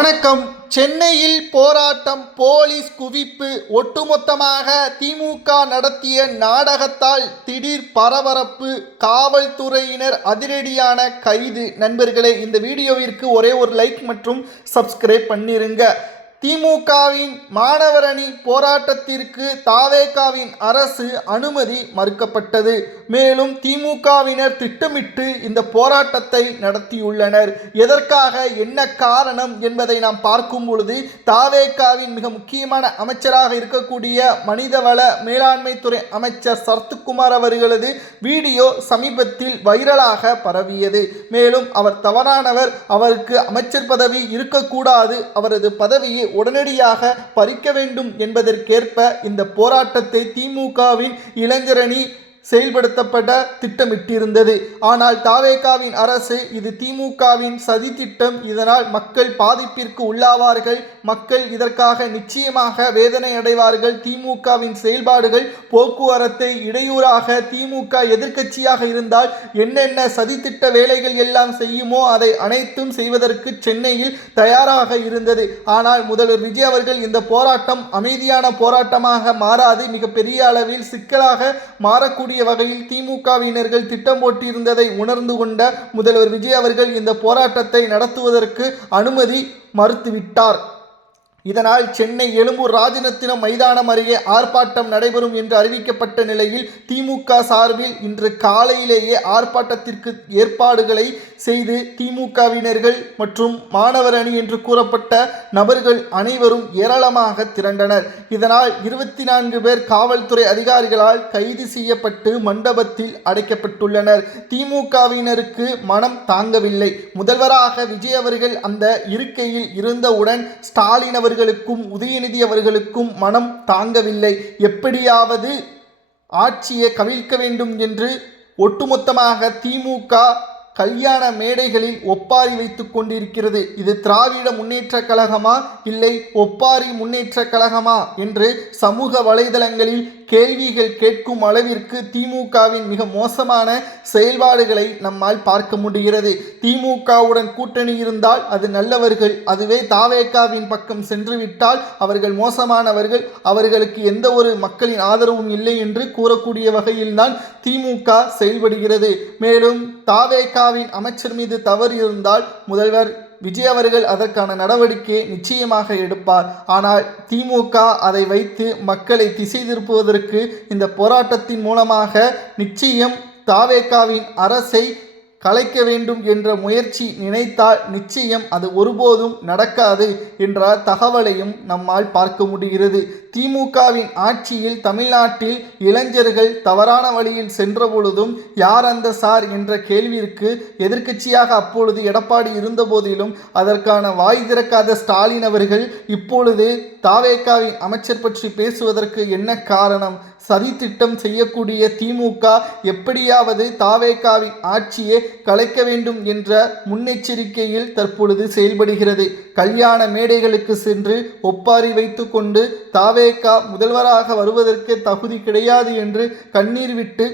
வணக்கம். சென்னையில் போராட்டம், போலீஸ் குவிப்பு, ஒட்டுமொத்தமாக திமுக நடத்திய நாடகத்தால் திடீர் பரபரப்பு, காவல்துறையினர் அதிரடியான கைது. நண்பர்களே, இந்த வீடியோவிற்கு ஒரே ஒரு லைக் மற்றும் சப்ஸ்கிரைப் பண்ணிருங்க. திமுகவின் மாணவர் அணி போராட்டத்திற்கு தாவேகாவின் அரசு அனுமதி மறுக்கப்பட்டது. மேலும் திமுகவினர் திட்டமிட்டு இந்த போராட்டத்தை நடத்தியுள்ளனர். எதற்காக, என்ன காரணம் என்பதை நாம் பார்க்கும் பொழுது, தாவேகாவின் மிக முக்கியமான அமைச்சராக இருக்கக்கூடிய மனிதவள மேலாண்மை துறை அமைச்சர் சரத்குமார் அவர்களது வீடியோ சமீபத்தில் வைரலாக பரவியது. மேலும் அவர் தவறானவர், அவருக்கு அமைச்சர் பதவி இருக்கக்கூடாது, அவரது பதவியை உடனடியாக பறிக்க வேண்டும் என்பதற்கேற்ப இந்த போராட்டத்தை திமுகவின் இளைஞரணி செயல்படுத்தப்பட திட்டமிட்டிருந்தது. ஆனால் தாவேகாவின் அரசு இது திமுகவின் சதி திட்டம், இதனால் மக்கள் பாதிப்பிற்கு உள்ளாவார்கள், மக்கள் இதற்காக நிச்சயமாக வேதனை அடைவார்கள், திமுகவின் செயல்பாடுகள் போக்குவரத்தை இடையூறாக திமுக எதிர்க்கட்சியாக இருந்தால் என்னென்ன சதித்திட்ட வேலைகள் எல்லாம் செய்யுமோ அதை அனைத்தும் செய்வதற்கு சென்னையில் தயாராக இருந்தது. ஆனால் முதல்வர் விஜய் அவர்கள் இந்த போராட்டம் அமைதியான போராட்டமாக மாறாது, மிகப்பெரிய அளவில் சிக்கலாக மாறக்கூடிய வகையில் திமுகவினர்கள் திட்டம் போட்டிருந்ததை உணர்ந்து கொண்ட முதல்வர் விஜய் அவர்கள் இந்த போராட்டத்தை நடத்துவதற்கு அனுமதி மறுத்துவிட்டார். இதனால் சென்னை எழும்பூர் ராஜரத்தினம் மைதானம் அருகே ஆர்ப்பாட்டம் நடைபெறும் என்று அறிவிக்கப்பட்ட நிலையில் திமுக சார்பில் இன்று காலையிலேயே ஆர்ப்பாட்டத்திற்கு ஏற்பாடுகளை செய்து திமுகவினர்கள் மற்றும் மாணவர் அணி என்று கூறப்பட்ட நபர்கள் அனைவரும் ஏராளமாக திரண்டனர். இதனால் 24 பேர் காவல்துறை அதிகாரிகளால் கைது செய்யப்பட்டு மண்டபத்தில் அடைக்கப்பட்டுள்ளனர். திமுகவினருக்கு மனம் தாங்கவில்லை. முதல்வராக விஜய் அவர்கள் அந்த இருக்கையில் இருந்தவுடன் ஸ்டாலின் அவர்களுக்கும் உதயநிதி அவர்களுக்கும் மனம் தாங்கவில்லை. எப்படியாவது ஆட்சியை கவிழ்க்க வேண்டும் என்று ஒட்டுமொத்தமாக திமுக கல்யாண மேடைகளில் ஒப்பாரி வைத்துக் கொண்டிருக்கிறது. இது திராவிட முன்னேற்ற கழகமா இல்லை ஒப்பாரி முன்னேற்ற கழகமா என்று சமூக வலைதளங்களில் கேள்விகள் கேட்கும் அளவிற்கு திமுகவின் மிக மோசமான செயல்பாடுகளை நம்மால் பார்க்க முடிகிறது. திமுகவுடன் கூட்டணி இருந்தால் அது நல்லவர்கள், அதுவே தாவேகாவின் பக்கம் சென்றுவிட்டால் அவர்கள் மோசமானவர்கள், அவர்களுக்கு எந்த ஒரு மக்களின் ஆதரவும் இல்லை என்று கூறக்கூடிய வகையில்தான் திமுக செயல்படுகிறது. மேலும் தாவேகாவின் அமைச்சர் மீது தவறு இருந்தால் முதல்வர் விஜய் அவர்கள் அதற்கான நடவடிக்கையை நிச்சயமாக எடுப்பார். ஆனால் திமுக அதை வைத்து மக்களை திசை திருப்புவதற்கு இந்த போராட்டத்தின் மூலமாக நிச்சயம் தாவேகாவின் அரசை கலைக்க வேண்டும் என்ற முயற்சி நினைத்தால் நிச்சயம் அது ஒருபோதும் நடக்காது என்ற தகவலையும் நம்மால் பார்க்க முடிகிறது. திமுகவின் ஆட்சியில் தமிழ்நாட்டில் இளைஞர்கள் தவறான வழியில் சென்ற பொழுதும் யார் அந்த சார் என்ற கேள்விற்கு எதிர்க்கட்சியாக அப்பொழுது எடப்பாடி இருந்த போதிலும் அதற்கான வாய் திறக்காத ஸ்டாலின் அவர்கள் இப்பொழுது தாவேகாவின் அமைச்சர் பற்றி பேசுவதற்கு என்ன காரணம்? சதி திட்டம் செய்யக்கூடிய திமுக எப்படியாவது தாவேகாவின் ஆட்சியை கலைக்க வேண்டும் என்ற முன்னெச்சரிக்கையில் தற்பொழுது செயல்படுகிறது. கல்யாண மேடைகளுக்கு சென்று ஒப்பாரி வைத்து கொண்டு தாவேகா முதல்வராக வருவதற்கு தகுதி கிடையாது என்று கண்ணீர் விட்டு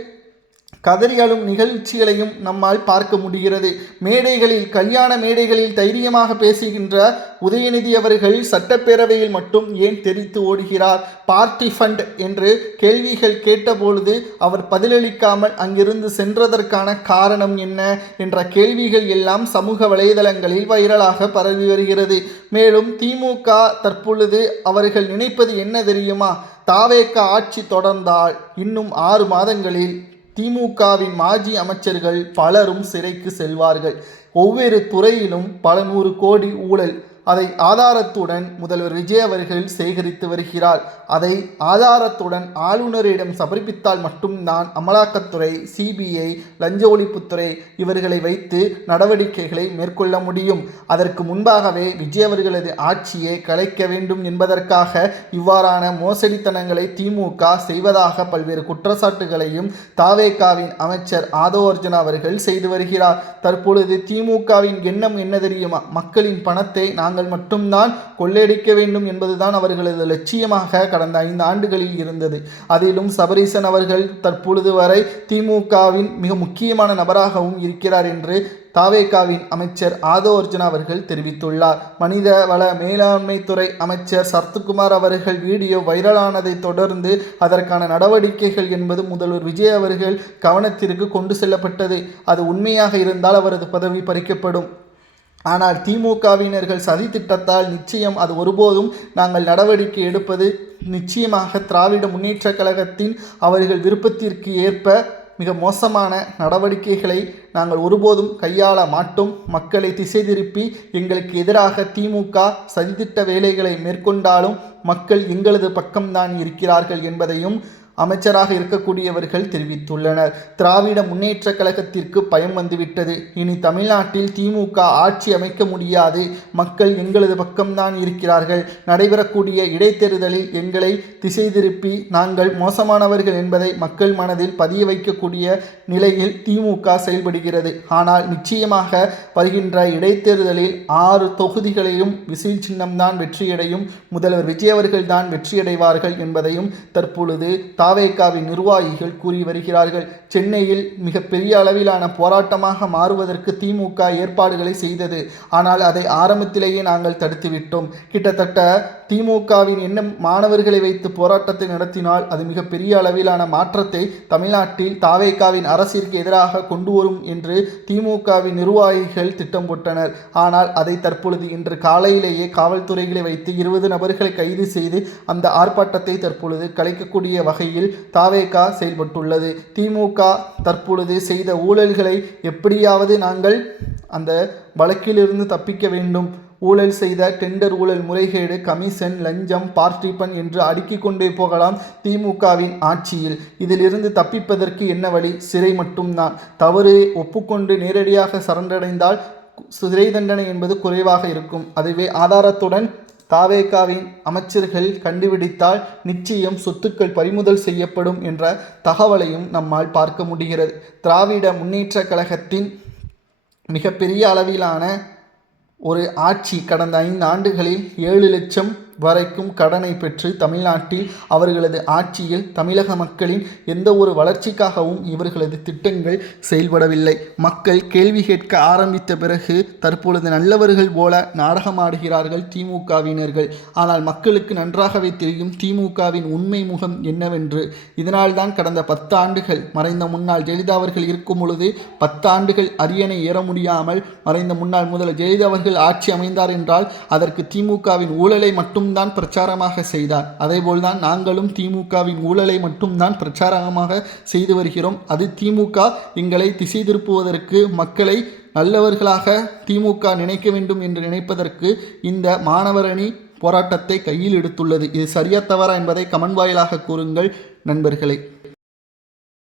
கதறியலும் நிகழ்ச்சிகளையும் நம்மால் பார்க்க முடிகிறது. மேடைகளில், கல்யாண மேடைகளில் தைரியமாக பேசுகின்ற உதயநிதி அவர்கள் சட்டப்பேரவையில் மட்டும் ஏன் தெரித்து ஓடுகிறார்? பார்ட்டி ஃபண்ட் என்று கேள்விகள் கேட்டபொழுது அவர் பதிலளிக்காமல் அங்கிருந்து சென்றதற்கான காரணம் என்ன என்ற கேள்விகள் எல்லாம் சமூக வலைதளங்களில் வைரலாக பரவி வருகிறது. மேலும் திமுக தற்பொழுது அவர்கள் நினைப்பது என்ன தெரியுமா? தாவேகா ஆட்சி தொடர்ந்தால் இன்னும் 6 மாதங்களில் திமுகவின் மாஜி அமைச்சர்கள் பலரும் சிறைக்கு செல்வார்கள். ஒவ்வொரு துறையிலும் பல 100 கோடி ஊழல், அதை ஆதாரத்துடன் முதல்வர் விஜய் அவர்கள் சேகரித்து வருகிறார். அதை ஆதாரத்துடன் ஆளுநரிடம் சமர்ப்பித்தால் மட்டும்தான் அமலாக்கத்துறை, சிபிஐ, லஞ்ச ஒழிப்புத்துறை இவர்களை வைத்து நடவடிக்கைகளை மேற்கொள்ள முடியும். அதற்கு முன்பாகவே விஜய் அவர்களது ஆட்சியை கலைக்க வேண்டும் என்பதற்காக இவ்வாறான மோசடித்தனங்களை திமுக செய்வதாக பல்வேறு குற்றச்சாட்டுகளையும் தாவேகாவின் அமைச்சர் ஆதவ் அர்ஜுனா அவர்கள் செய்து வருகிறார். தற்பொழுது திமுகவின் எண்ணம் என்ன தெரியுமா? மக்களின் பணத்தை நாங்கள் நாங்கள் மட்டும்தான் கொள்ளையடிக்க வேண்டும் என்பதுதான் அவர்களது லட்சியமாக கடந்த 5 ஆண்டுகளில் இருந்தது. அதிலும் சபரீசன் அவர்கள் தற்பொழுது வரை திமுகவின் மிக முக்கியமான நபராகவும் இருக்கிறார் என்று தாவேகாவின் அமைச்சர் ஆதவ அர்ஜுனா அவர்கள் தெரிவித்துள்ளார். மனித வள மேலாண்மை துறை அமைச்சர் சரத்குமார் அவர்கள் வீடியோ வைரலானதை தொடர்ந்து அதற்கான நடவடிக்கைகள் என்பது முதல்வர் விஜய் அவர்கள் கவனத்திற்கு கொண்டு செல்லப்பட்டது. அது உண்மையாக இருந்தால் அவரது பதவி பறிக்கப்படும். ஆனால் திமுகவினர்கள் சதி திட்டத்தால் நிச்சயம் அது ஒருபோதும் நாங்கள் நடவடிக்கை எடுப்பது நிச்சயமாக திராவிட முன்னேற்ற கழகத்தின் அவர்கள் விருப்பத்திற்கு ஏற்ப மிக மோசமான நடவடிக்கைகளை நாங்கள் ஒருபோதும் கையாள மாட்டோம். மக்களை திசை திருப்பி எங்களுக்கு எதிராக திமுக சதித்திட்ட வேலைகளை மேற்கொண்டாலும் மக்கள் எங்களது பக்கம்தான் இருக்கிறார்கள் என்பதையும் அமைச்சராக இருக்கக்கூடியவர்கள் தெரிவித்துள்ளனர். திராவிட முன்னேற்ற கழகத்திற்கு பயம் வந்துவிட்டது. இனி தமிழ்நாட்டில் திமுக ஆட்சி அமைக்க முடியாது. மக்கள் எங்களது பக்கம்தான் இருக்கிறார்கள். நடைபெறக்கூடிய இடைத்தேர்தலில் எங்களை திசை திருப்பி நாங்கள் மோசமானவர்கள் என்பதை மக்கள் மனதில் பதிய வைக்கக்கூடிய நிலையில் திமுக செயல்படுகிறது. ஆனால் நிச்சயமாக வருகின்ற இடைத்தேர்தலில் 6 தொகுதிகளையும் விசில் சின்னம்தான் வெற்றியடையும். முதல்வர் விஜய் அவர்கள் தான் வெற்றியடைவார்கள் என்பதையும் தற்பொழுது தாவேகாவின் நிர்வாகிகள் கூறி வருகிறார்கள். சென்னையில் மிகப்பெரிய அளவிலான போராட்டமாக மாறுவதற்கு திமுக ஏற்பாடுகளை செய்தது. ஆனால் அதை ஆரம்பத்திலேயே நாங்கள் தடுத்துவிட்டோம். கிட்டத்தட்ட திமுகவின் எண்ணம் மாணவர்களை வைத்து போராட்டத்தை நடத்தினால் அது மிகப்பெரிய அளவிலான மாற்றத்தை தமிழ்நாட்டில் தாவேகாவின் அரசிற்கு எதிராக கொண்டு வரும் என்று திமுகவின் நிர்வாகிகள் திட்டம் போட்டனர். ஆனால் அதை தற்பொழுது இன்று காலையிலேயே காவல்துறைகளை வைத்து 20 நபர்களை கைது செய்து அந்த ஆர்ப்பாட்டத்தை தற்பொழுது கலைக்கக்கூடிய வகையில் தாவேகா செயல்பட்டுள்ளது. திமுக தற்பொழுது செய்த ஊழல்களை எப்படியாவது நாங்கள் அந்த வழக்கிலிருந்து தப்பிக்க வேண்டும். ஊழல் செய்த டெண்டர் ஊழல், முறைகேடு, கமிஷன், லஞ்சம், பார்ட்டி பண் என்று அடுக்கிக் கொண்டே போகலாம் திமுகவின் ஆட்சியில். இதிலிருந்து தப்பிப்பதற்கு என்ன வழி? சிறை மட்டும்தான். தவறு ஒப்புக்கொண்டு நேரடியாக சரணடைந்தால் சிறை தண்டனை என்பது குறைவாக இருக்கும். அதுவே ஆதாரத்துடன் தாவேகாவின் அமைச்சர்கள் கண்டுபிடித்தால் நிச்சயம் சொத்துக்கள் பறிமுதல் செய்யப்படும் என்ற தகவலையும் நம்மால் பார்க்க முடிகிறது. திராவிட முன்னேற்ற கழகத்தின் மிகப்பெரிய அளவிலான ஒரு ஆட்சி கடந்த 5 ஆண்டுகளில் 7 லட்சம் வரைக்கும் கடனை பெற்று தமிழ்நாட்டில் அவர்களது ஆட்சியில் தமிழக மக்களின் எந்த ஒரு வளர்ச்சிக்காகவும் இவர்களது திட்டங்கள் செயல்படவில்லை. மக்கள் கேள்வி கேட்க ஆரம்பித்த பிறகு தற்பொழுது நல்லவர்கள் போல நாடகமாடுகிறார்கள் திமுகவினர்கள். ஆனால் மக்களுக்கு நன்றாகவே தெரியும் திமுகவின் உண்மை முகம் என்னவென்று. இதனால்தான் கடந்த 10 ஆண்டுகள் மறைந்த முன்னாள் ஜெயலலிதா அவர்கள் இருக்கும் பொழுது 10 ஆண்டுகள் அரியணை ஏற முடியாமல் மறைந்த முன்னாள் முதல்வர் ஜெயலலிதா அவர்கள் ஆட்சி அமைந்தார் என்றால் அதற்கு திமுகவின் ஊழலை மட்டும் தான் பிரச்சாரமாக செய்தார். அதேபோல்தான் நாங்களும் திமுகவின் ஊழலை மட்டும்தான் பிரச்சாரமாக செய்து வருகிறோம். அது திமுக எங்களை திசை திருப்புவதற்கு, மக்களை நல்லவர்களாக திமுக நினைக்க வேண்டும் என்று நினைப்பதற்கு இந்த மாணவர் அணி போராட்டத்தை கையில் எடுத்துள்ளது. இது சரியா தவறா என்பதை கமெண்ட் வாயிலாக கூறுங்கள் நண்பர்களே.